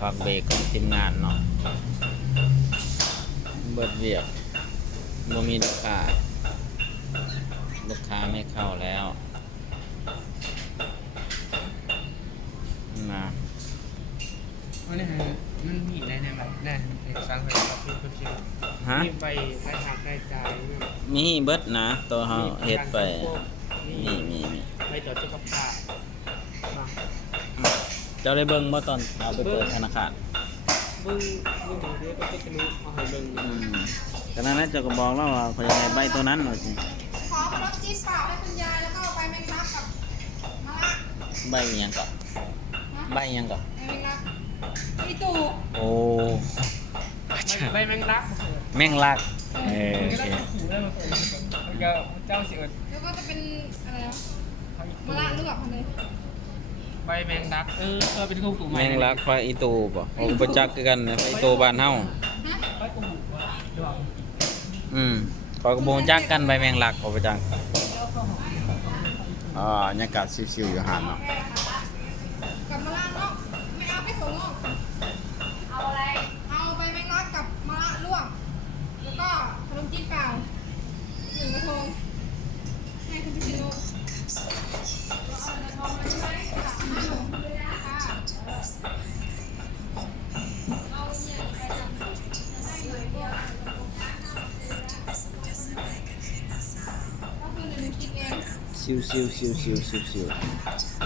พักเบรกกับทีมงานเนาะเบิดเวียกบ่มีลูกค้าไม่เข้าแล้วนะ มันนี่มันมีในแบบนั่นเอกสารไปกับคุณชิว ฮะ มีไปได้หักได้จ่าย มีเบิดนะตัวเฮาเฮ็ดไป มี ไปต่อสุขภาพ เจ้าได้เบิ่งบ่ตอนเอาไปเปิดธนาคาร บึ้งเดี๋ยวก็จะรู้เอาให้เบิ่ง ฉะนั้นแล้วเจ้าก็บอกแล้วว่าเขาจะได้ใบตัวนั้นหน่อยสิ ขอขนมจีนเปล่าให้คุณยายแล้วก็เอาไปแมงลักกับมะระ ใบอิหยังก่อนใบอิหยังก่อน แมงลักอีตู่ โอ้ ใบแมงลัก แม่งลักโอ ก็ เค ได้ขู่ได้มาเปิดแล้วก็เจ้าสิเอิด แล้วก็จะเป็นอะไรนะมะระลวกมันเลย ใบแมงลักเป็นคู่กลุ่ม แม่งลักไฟอีตูบ่โอ้ประจักษ์คือกันนะไฟอีตูบ้านเฮา ฮะ ใบกลุ่มว่าดวง ขอยก็บ่รู้จักกันใบแมงลักบ่ประจักษ์บรรยากาศชิวๆอยู่หาดเนาะ กับมะระเนาะไม่เอาไปถั่วงอกเอาอะไรเอาไปแมงลักกับมะระลวกแล้วก็ขนมจีนเปล่า1 กระทงให้คุณพิชิโนเอา1 กระทงเลยใช่ไหมค่ะ5 ถุงเลยนะคะเอาเนี่ยไปทำได้หน่อยเดียวก็คือ1 กินเอง ชิวๆ